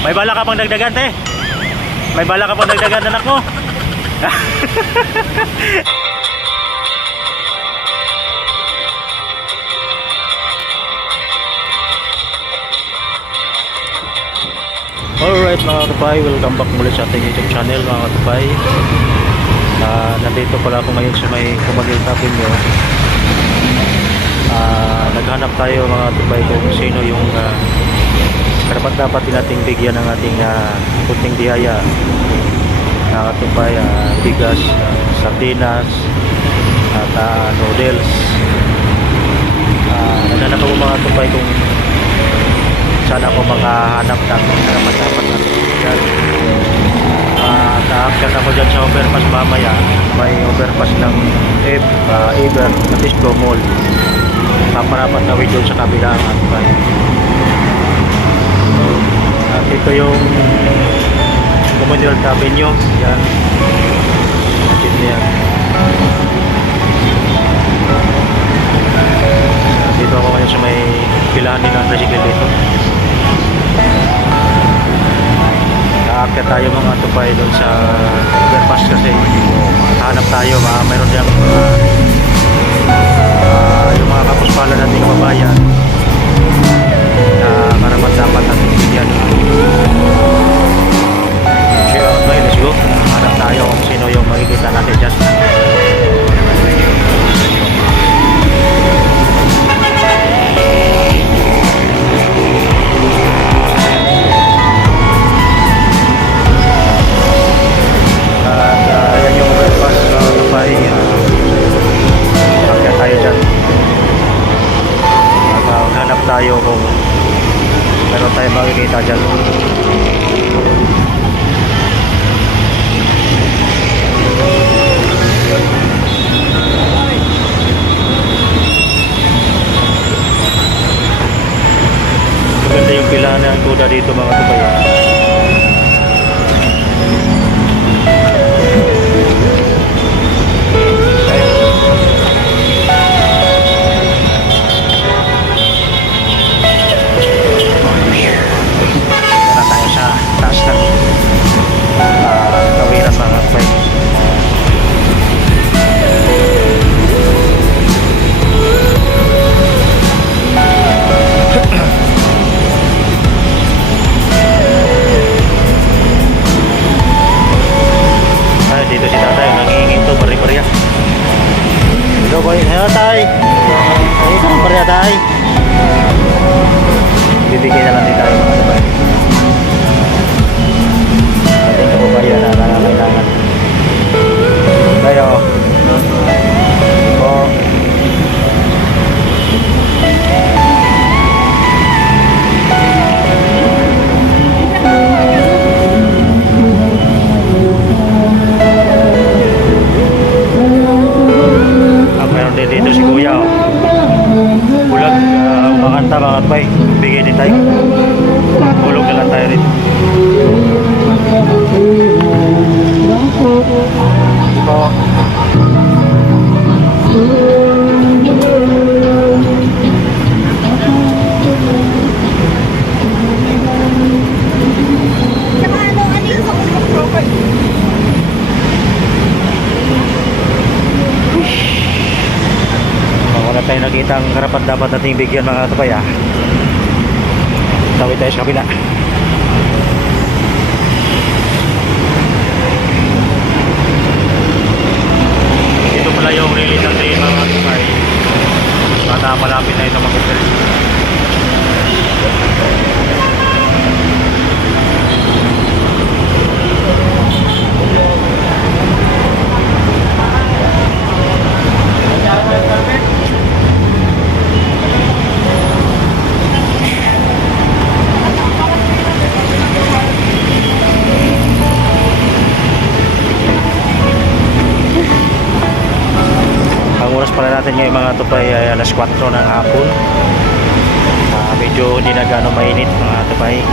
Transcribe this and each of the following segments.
May bala ka pang dagdagan, te? May bala ka pang dagdagan, anak mo? Alright mga katupay, welcome back muli sa ating YouTube channel mga katupay. Nandito pala ako ngayon sa may Kumagil Avenue. Naghanap tayo mga katupay kung sino yung dapat din nating bigyan ng ating kunting biyaya mga katupay. Bigas, sardinas at noodles. Naghanap ako mga katupay kung sana ako makahanap ng dapat natin dyan. Na-action ako dyan sa overpass mamaya. May overpass ng Ever Matisco Mall. Paparapat na doon sa kabilang atbay. At ito yung Commonwealth Avenue. Yan. Natin yan. Dito ako ngayon sa may pilahan din ng tricycle dito. Naakyat tayo mga tupay doon sa overpass kasi hanap tayo, mayroon diyang yung mga kapuspala nating kababayan na karapat dapat natin bigyan. Okay, let's go. Hanap tayo kung sino yung makikita natin dyan. Tayo kung meron tayo makikita dyan. Maganda yung pilahan ng kuda dito mga tubayan. Dito si tatay, nangihingi ito, bari-bariya. Dito boy, ayo tay. Ayo ka ng bariya tay. Bibigyan na lang din tayo mga sabay. Ating kababayan na nangangailangan. Tayo. Ito. Dito si kuya bulag umakanta mga kapay, bigay din tayo, bulog na lang tayo rito. Tayo nakita ang karapat dapat nating bigyan mga kapay. Tawid tayo sa kabila. Ito pala yung release ng train mga kapay. Bata malapit na ito mag-operate. Pala natin ngayon mga tupay ay alas 4 ng hapon. Medyo hindi na gano'ng mainit mga tupay.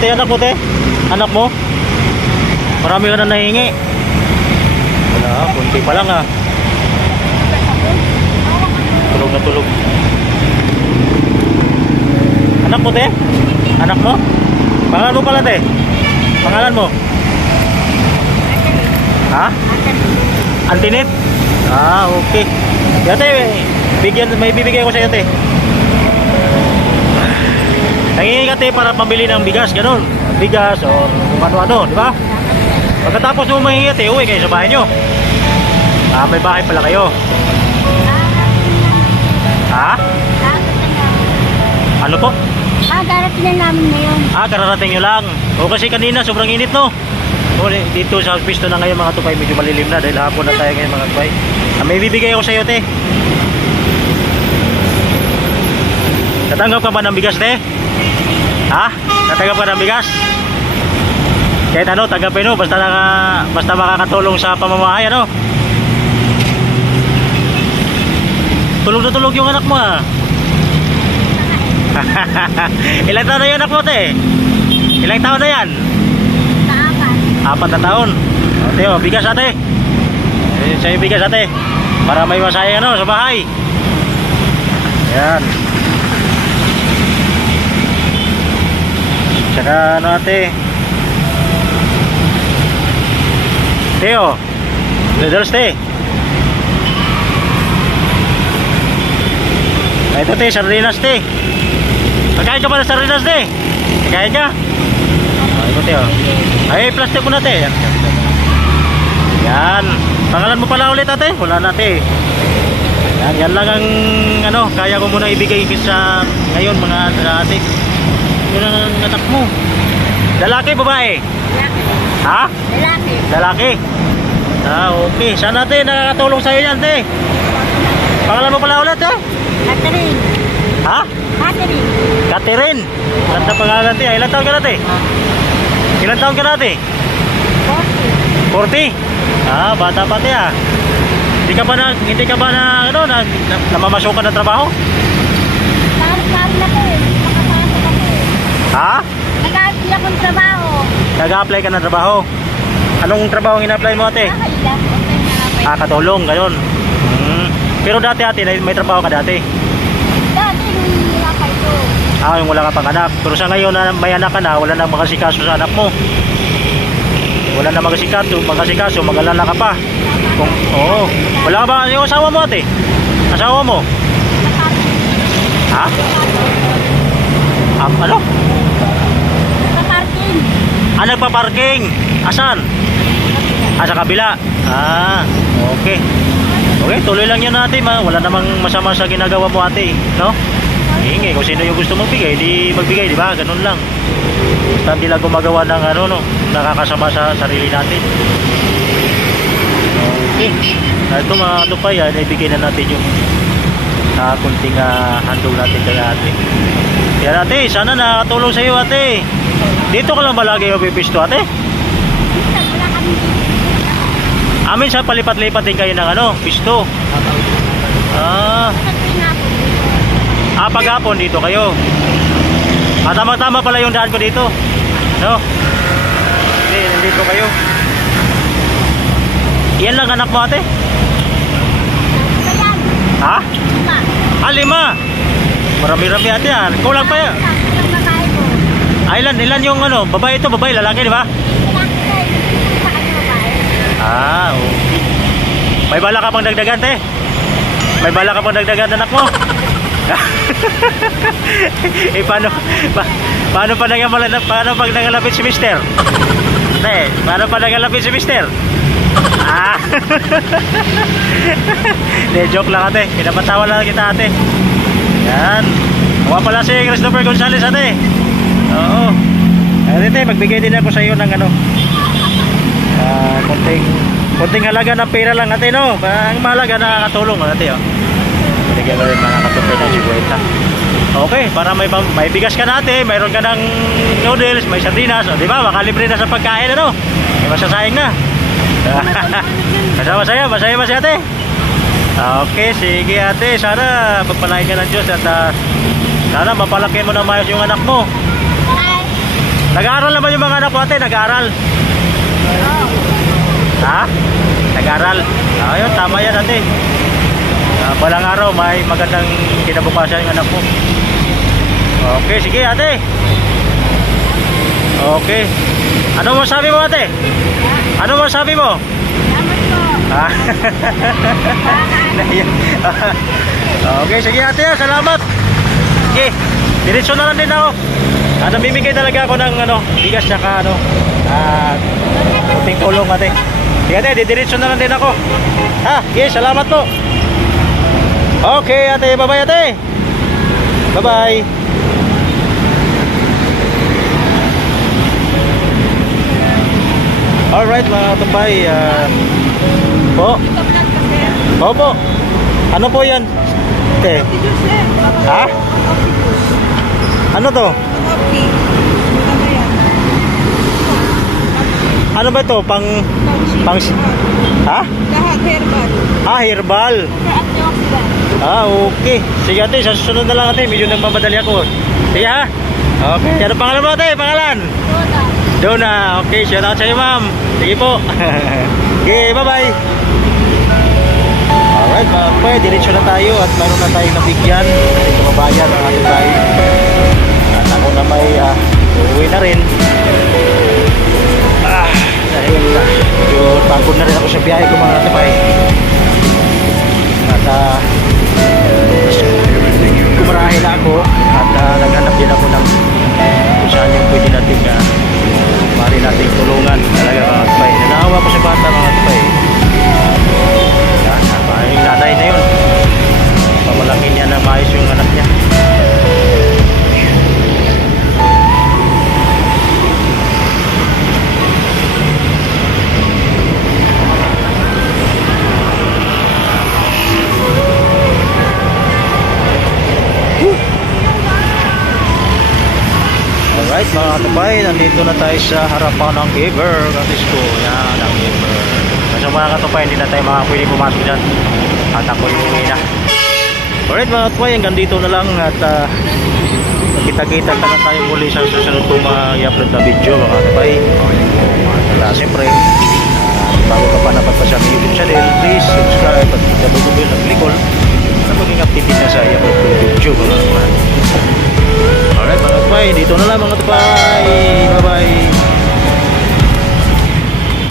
Ate, anak mo, te? Anak mo? Marami ka na nahingi. Wala, kunti pa lang ah. Tulog na tulog. Anak mo, te? Anak mo? Pangalan mo pala, te? Pangalan mo? Ha? Antinit? Ah, okay. Ate, may bibigay ko sa iyo, te. Nangingi ka, te, para pambili ng bigas, ganun. Bigas o kung ano-ano, di ba? Pagkatapos mo mahingi, te, uwi kayo sa bahay nyo. Ah, may bahay pala kayo. Ha? Ano po? Darating na namin ngayon. Ah, kararating nyo lang. O kasi kanina, sobrang init, no? O, dito sa pisto na ngayon, mga tupay, medyo malilim na dahil hapon na tayo ngayon, mga tupay. Ah, may bibigay ako sa iyo, te. Tatanggap ka ba ng bigas, te? Ha? Tatanggap ka ng bigas? Kahit ano, tanggapin mo, basta makakatulong sa pamamahay, ano? Tulog na tulog yung anak mo, ah. Ilang taon na yan, anak mo, te? Ilang taon na yan? Apat na taon. O, te, o, bigas, ate. Sa'yo bigas, ate. Para may masaya, ano, sa bahay. Yan. Tsaka, ano, ate. Teo, noodles, te. Ito, te, sardinas, te. Pagkain ka ba ng sardinas, te? Pagkain ka? Ito, te, oh. Ay, plastic mo na, te. Yan. Pangalan mo pala ulit, ate? Wala na, te. Yan lang ang, ano, kaya ko muna ibigay sa ngayon, mga ate. Yun ang anak mo. Lalaki, babae? Lalaki. Ha? Lalaki. Lalaki. Ah, okay. Sana, te, nakakatulong sa'yo yan, te. Pangalan mo pala ulit, te? Catherine. Ha? Catherine. Catherine. Ganda pangalan, te. Ilan taon ka na, te? Ilan taon ka na, te? 40. Ah, bata pa, te, ah. Hindi ka ba na, ano, namamasukan ng trabaho? Sabi na po eh. Nakapasok ako eh. Ha? Nag-a-apply akong trabaho. Nag-a-apply ka ng trabaho? Anong trabaho ang ina-apply mo, ate? Nakailang. Ah, katulong, gayon. Pero dati, ate, may trabaho ka dati? Dati, nung wala pa ito. Ah, yung wala ka pang anak. Pero sa ngayon na may anak ka na, wala nang makasikaso sa anak mo. Wala nang makasikaso, mag-alala ka pa. Kung, oo. Wala ka ba yung asawa mo, ate? Asawa mo? Ha? Ano? Nakaparking. Ah, nagpa-parking. Asan? Ah, sa kabila. Ah, okay. Okay, tuloy lang yan, ate. Wala namang masama sa ginagawa mo, ate. No? Hingi, kung sino yung gusto magbigay, di magbigay, di ba? Ganun lang. Basta hindi lang gumagawa ng ano, no? Nakakasama sa sarili natin. Okay. Ito, mga tupay, ibigay na natin yung kunting handog natin kay ate. Yan, ate, sana nakatulong sa iyo, ate. Dito ka lang ba lagi yung pipisto, ate? Wala kami dito. Amin sa palipat-lipat din kayo ng ano, pisto. Ah, paghapon dito kayo. Ah, tama-tama pala yung daan ko dito. No? Hindi, nandito kayo. Iyan lang anak mo, ate? Ayan. Ha? Lima. Ah, 5. Marami-rami, ate, ah. Kulang pa yan. Ang babae ko. Ah, ilan yung ano? Babae ito, babae, lalaki, di ba? Lalaki ko eh. Sa kanya babae. Ah, okay. May bala ka pang dagdagan, te? May bala ka pang dagdagan, anak mo? Eh, paano pag nangalapit si mister? Te, paano pa nangalapit si mister? Ah. De, joke lang, ate. Pinapatawa lang kita, ate. Yan. Kuha pala si Christopher Gonzales, ate. Oo. Ate, magbigay din ako sa iyo ng ano. Konting halaga ng pera lang, ate, no? Ang mahalaga nakakatulong, ate, oh. Binigyan ko rin nakakatupay ng 50. Okay, para may bigas ka na, ate. Mayroon ka ng noodles, may sardinas, o, di ba? Makalibre na sa pagkain, ano? May masasayang na. Masaya ba si ate? Okay, sige, ate. Sana pagpalain ka ng Diyos at sana mapalaki mo na mayos yung anak mo. Nag-aaral naman yung mga anak ko ate, nag-aaral. Ha? Nag-aaral. Ayun, tama yan ate. Balang araw, may magandang kinabukasan yung anak mo. Okay, sige ate. Okay. Ano mo sabi mo ate? Ano mo sabi mo? Salamat po. Ah. Okay, sige ate, salamat. Okay, diretso na lang din ako. Namimigay talaga ako ng bigas tsaka kunting tulong ate. Sige ate, didiretso na lang din ako. Okay, salamat po. Okay ate, bye-bye ate. Bye-bye. Alright mga tumpay, po. Ito vlog kasi. Opo. Ano po yan? Ate. Si Joseph. Ha? Ano to? Okay. Ano yan? Ano ba to? Pang... Ha? Lahat herbal. Herbal. Sa antioxidant. Okay. Sige ate, sa susunod na lang ate. Medyo nagmamadali ako. Sige ha? Okay. Ano pangalan mo ate? Pangalan? Soda. Dona. Okay, shout out sa'yo ma'am. Sige po. Okay, bye-bye. Alright mga kapay, diretso na tayo at mayroon na tayong nabigyan. Ay kumabayan ang ating bahay. At ako na may uuwi na rin. Dahil medyo pagod na rin ako sa biyahe ko mga kapay. At kumarahe na ako at naghanap din ako ng kung saan yung pwede nating mari nating tulungan talaga mga kapay. Nanahawa ko sa bata mga kapay. Yung nanay na yun, pamalaki niya na maayos yung anak niya. Alright mga katubay, nandito na tayo sa harapan ng Giver Francisco. Yan ang Giver. Kasi mga katubay, hindi na tayo pwede pumasok dyan. At ako yung uwi na. Alright mga katubay, hanggang dito na lang. At kita-kita na tayo muli sa susunod kong i-upload na video mga katubay. At siyempre, bago ka pa napadpa sa aming YouTube channel, please subscribe at double bell at click all na maging updated na sa i-upload kong video mga katubay. Alright mga kapay, dito na lang mga kapay. Bye bye.